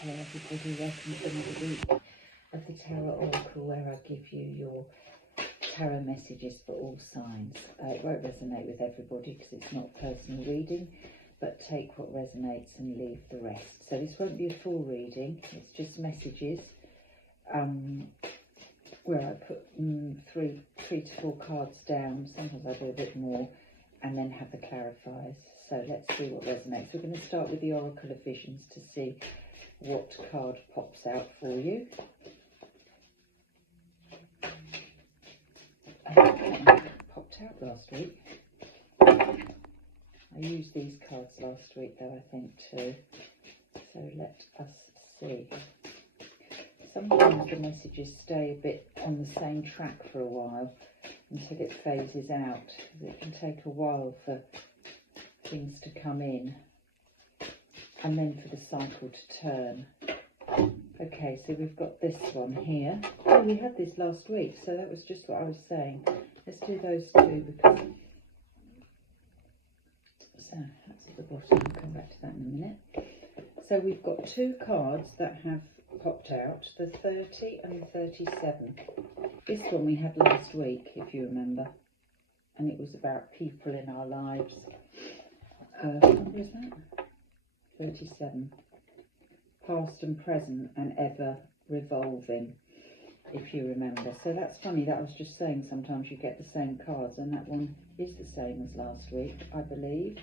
Hello everybody, welcome to another week of the Tarot Oracle, where I give you your tarot messages for all signs. It won't resonate with everybody because it's not personal reading, but take what resonates and leave the rest. So this won't be a full reading, it's just messages where I put three to four cards down. Sometimes I do a bit more and then have the clarifiers. So let's see what resonates. We're going to start with the Oracle of Visions to see what card pops out for you. Popped out last week. I used these cards last week though, I think, too. So let us see. Sometimes the messages stay a bit on the same track for a while until it phases out. It can take a while for things to come in and then for the cycle to turn. Okay, so we've got this one here. Oh, we had this last week, so that was just what I was saying. Let's do those two because... So, that's at the bottom. I'll come back to that in a minute. So we've got two cards that have popped out, the 30 and the 37. This one we had last week, if you remember, and it was about people in our lives. What number is that? 37. Past and present and ever revolving, if you remember. So that's funny, that I was just saying sometimes you get the same cards, and that one is the same as last week, I believe.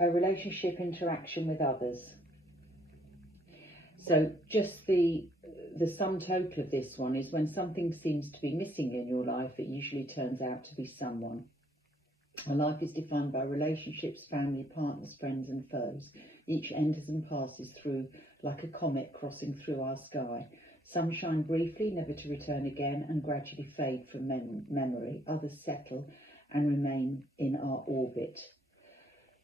A relationship interaction with others. So just the sum total of this one is when something seems to be missing in your life, it usually turns out to be someone. Our life is defined by relationships, family, partners, friends and foes. Each enters and passes through like a comet crossing through our sky. Some shine briefly, never to return again, and gradually fade from memory. Others settle and remain in our orbit.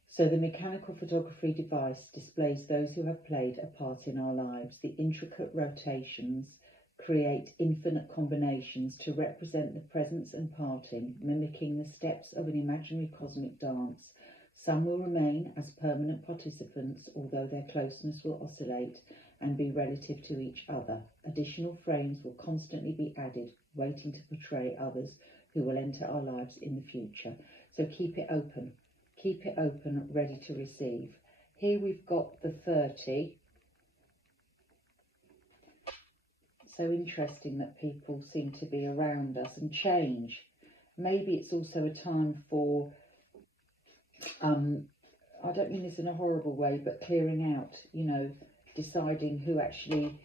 So the mechanical photography device displays those who have played a part in our lives. The intricate rotations create infinite combinations to represent the presence and parting, mimicking the steps of an imaginary cosmic dance. Some will remain as permanent participants, although their closeness will oscillate and be relative to each other. Additional frames will constantly be added, waiting to portray others who will enter our lives in the future. So keep it open, ready to receive. Here we've got the 30. So interesting that people seem to be around us and change. Maybe it's also a time for, I don't mean this in a horrible way, but clearing out, you know, deciding who actually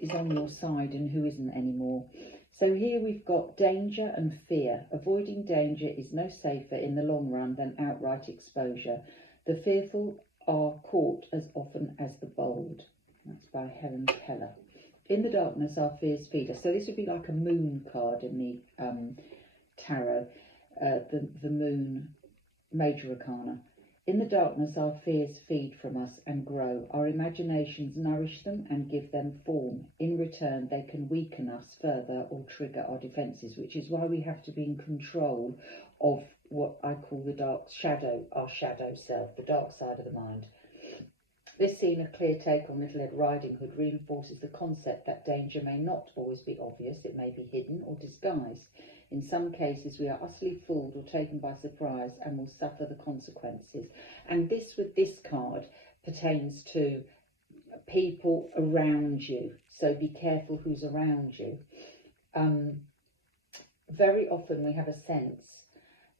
is on your side and who isn't anymore. So here we've got danger and fear. Avoiding danger is no safer in the long run than outright exposure. The fearful are caught as often as the bold. That's by Helen Keller. In the darkness, our fears feed us. So this would be like a moon card in the tarot, the moon, major arcana. In the darkness, our fears feed from us and grow. Our imaginations nourish them and give them form. In return, they can weaken us further or trigger our defences, which is why we have to be in control of what I call the dark shadow, our shadow self, the dark side of the mind. This scene of clear take on Little Red Riding Hood reinforces the concept that danger may not always be obvious, it may be hidden or disguised. In some cases we are utterly fooled or taken by surprise and will suffer the consequences. And this, with this card, pertains to people around you. So be careful who's around you. Very often we have a sense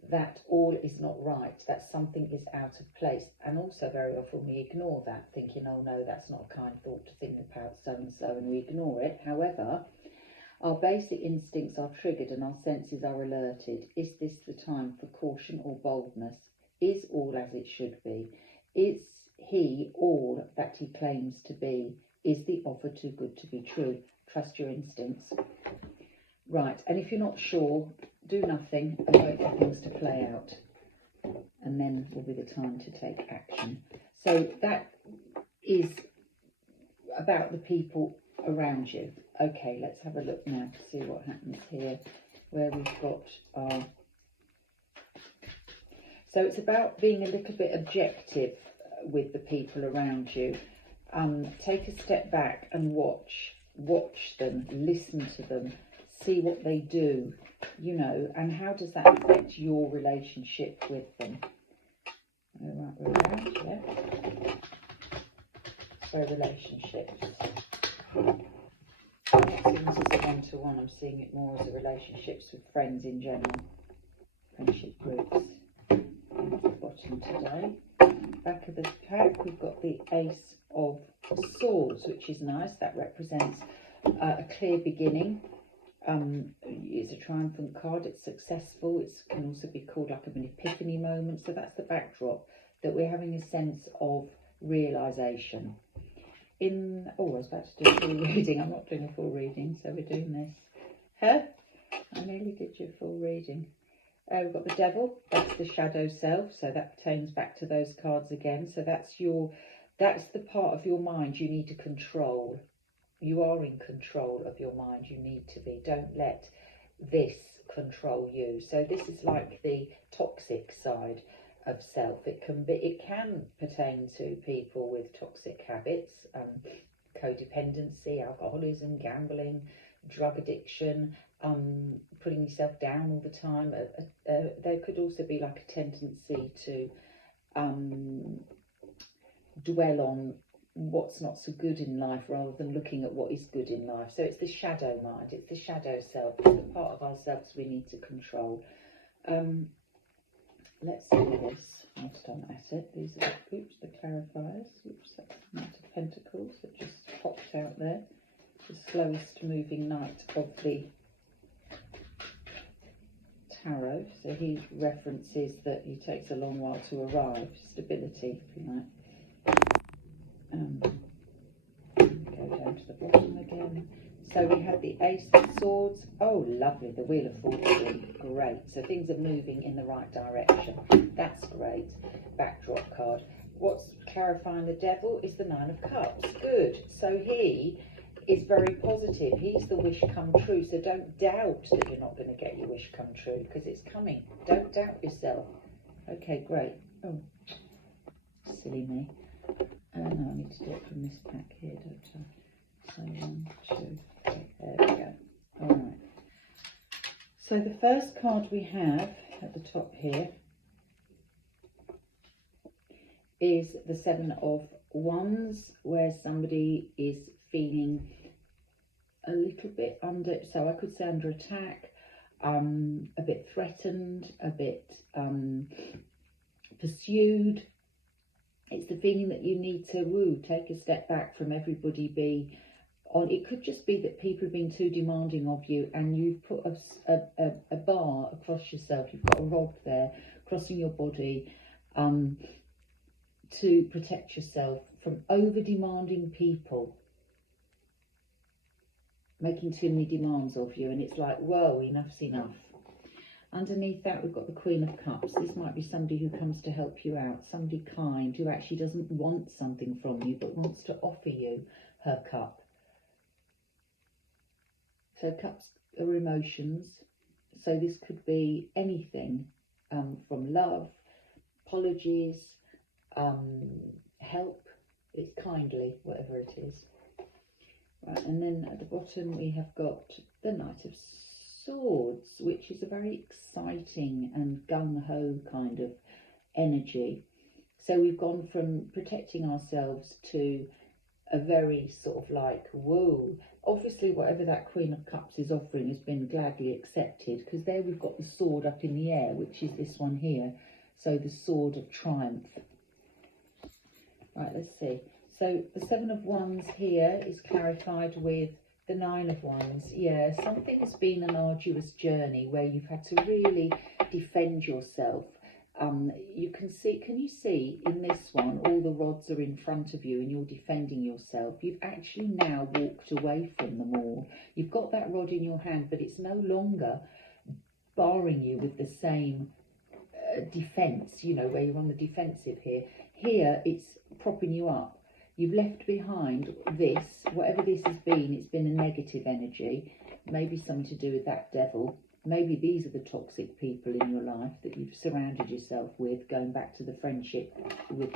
that all is not right, that something is out of place, and also very often we ignore that, thinking, oh no, that's not a kind thought to think about so and so, and we ignore it. However, our basic instincts are triggered and our senses are alerted. Is this the time for caution or boldness? Is all as it should be? Is he all that he claims to be? Is the offer too good to be true? Trust your instincts. Right, and if you're not sure, do nothing and wait for things to play out, and then will be the time to take action. So that is about the people around you. Okay, let's have a look now to see what happens here, where we've got our... So it's about being a little bit objective with the people around you. take a step back and watch them, listen to them, see what they do, you know, and how does that affect your relationship with them. All right, around, yeah. So relationships. I'm not seeing this as a one-to-one, I'm seeing it more as a relationships with friends in general, friendship groups. And at the bottom today, back of the pack, we've got the Ace of Swords, which is nice. That represents a clear beginning. It's a triumphant card, it's successful, it can also be called like an epiphany moment. So that's the backdrop, that we're having a sense of realisation. I was about to do a full reading. I'm not doing a full reading, so we're doing this. Huh? I nearly did your full reading. We've got the Devil, that's the shadow self, so that pertains back to those cards again. So that's the part of your mind you need to control. You are in control of your mind, you need to be. Don't let this control you. So this is like the toxic side of self. It can pertain to people with toxic habits, codependency, alcoholism, gambling, drug addiction, putting yourself down all the time. There could also be like a tendency to dwell on what's not so good in life rather than looking at what is good in life. So it's the shadow mind, it's the shadow self, it's the part of ourselves we need to control. Let's do this whilst I'm at it. These are the clarifiers. Oops, that's the Knight of Pentacles that just popped out there. The slowest moving knight of the tarot. So he references that he takes a long while to arrive. Stability, if you like. Go down to the bottom again. So we have the Ace of Swords. Oh, lovely. The Wheel of Fortune. Great. So things are moving in the right direction. That's great. Backdrop card. What's clarifying the Devil is the Nine of Cups. Good. So he is very positive. He's the wish come true. So don't doubt that you're not going to get your wish come true, because it's coming. Don't doubt yourself. Okay, great. Oh, silly me. No, I need to do it from this pack here, don't I? So 1, 2, 3, there we go. All right. So the first card we have at the top here is the Seven of Wands, where somebody is feeling a little bit under, so I could say under attack, a bit threatened, a bit pursued. It's the feeling that you need to take a step back from everybody be on. It could just be that people have been too demanding of you, and you've put a bar across yourself. You've got a rod there crossing your body to protect yourself from over demanding people making too many demands of you, and it's like, whoa, enough's enough. Underneath that, we've got the Queen of Cups. This might be somebody who comes to help you out, somebody kind who actually doesn't want something from you but wants to offer you her cup. So cups are emotions. So this could be anything, from love, apologies, help. It's kindly, whatever it is. Right, and then at the bottom we have got the Knight of Swords, which is a very exciting and gung-ho kind of energy. So we've gone from protecting ourselves to a very sort of like, whoa. Obviously whatever that Queen of Cups is offering has been gladly accepted, because there we've got the sword up in the air, which is this one here. So the sword of triumph. Right, let's see. So the Seven of Wands here is clarified with the Nine of Wands. Yeah, something has been an arduous journey where you've had to really defend yourself. You can you see in this one, all the rods are in front of you and you're defending yourself. You've actually now walked away from them all. You've got that rod in your hand, but it's no longer barring you with the same defence, you know, where you're on the defensive here. Here, it's propping you up. You've left behind this, whatever this has been, it's been a negative energy, maybe something to do with that devil. Maybe these are the toxic people in your life that you've surrounded yourself with, going back to the friendship with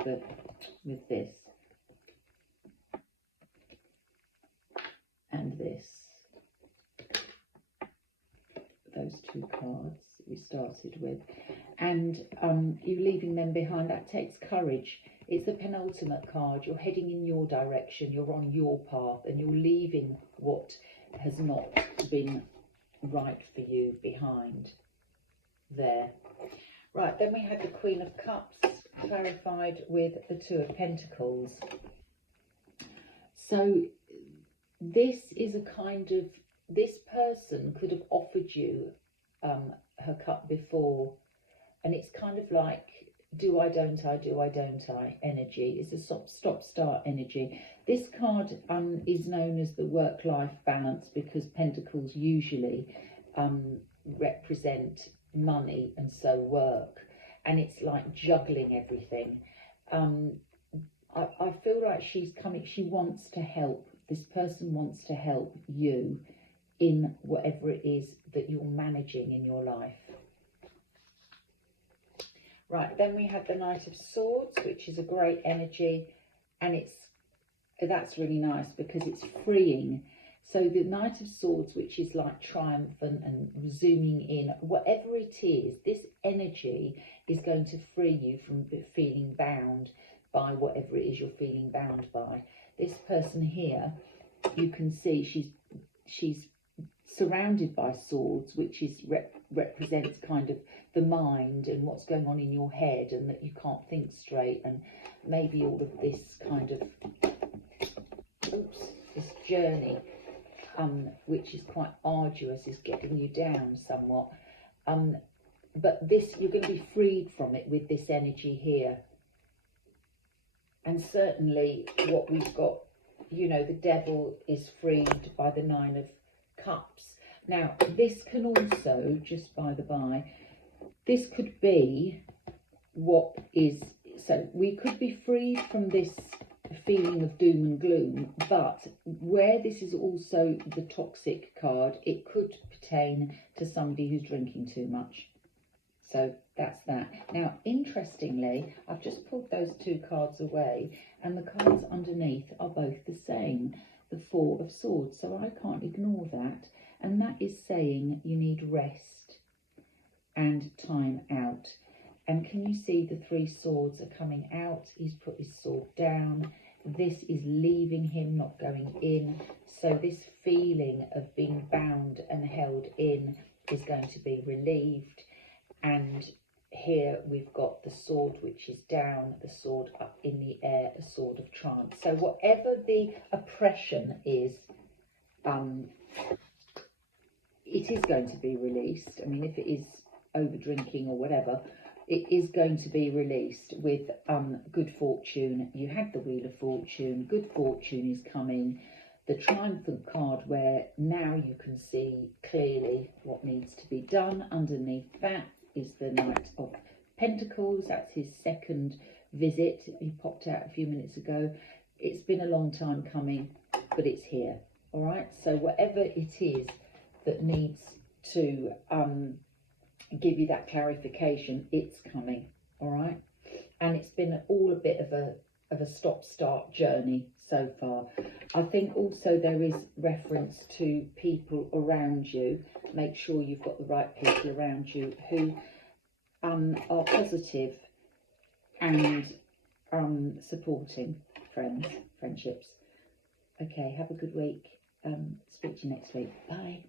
this. this, those two cards we started with, and you leaving them behind, that takes courage. It's the penultimate card. You're heading in your direction, you're on your path, and you're leaving what has not been right for you behind there. Right, then we had the Queen of Cups clarified with the Two of Pentacles. So this is a kind of, this person could have offered you her cup before, and it's kind of like do I, don't I energy. It's a stop-start energy. This card is known as the work-life balance because Pentacles usually represent money and so work, and it's like juggling everything. I feel like she's coming, she wants to help, this person wants to help you in whatever it is that you're managing in your life. Right, then we have the Knight of Swords, which is a great energy, and that's really nice because it's freeing. So the Knight of Swords, which is like triumphant and zooming in, whatever it is, this energy is going to free you from feeling bound by whatever it is you're feeling bound by. This person here, you can see she's surrounded by swords, which is represents kind of the mind and what's going on in your head, and that you can't think straight, and maybe all of this kind of this journey which is quite arduous, is getting you down somewhat, but this, you're going to be freed from it with this energy here. And certainly what we've got, you know, the Devil is freed by the Nine of Cups. Now this can also, just by the by, this could be what is, so we could be freed from this feeling of doom and gloom, but where this is also the toxic card, it could pertain to somebody who's drinking too much. So that's that. Now, interestingly, I've just pulled those two cards away, and the cards underneath are both the same, the Four of Swords. So I can't ignore that. And that is saying you need rest and time out. And can you see the Three Swords are coming out? He's put his sword down. This is leaving him, not going in. So this feeling of being bound and held in is going to be relieved. And here we've got the sword, which is down, the sword up in the air, a sword of trance. So whatever the oppression is, it is going to be released. I mean, if it is over drinking or whatever, it is going to be released with good fortune. You had the Wheel of Fortune, good fortune is coming. The Triumphant card, where now you can see clearly what needs to be done. Underneath that is the Knight of Pentacles. That's his second visit. He popped out a few minutes ago. It's been a long time coming, but it's here. All right, so whatever it is that needs to give you that clarification, it's coming. All right, and it's been all a bit of a stop-start journey so far. I think also there is reference to people around you. Make sure you've got the right people around you who are positive and supporting friendships. Okay, have a good week. Speak to you next week. Bye.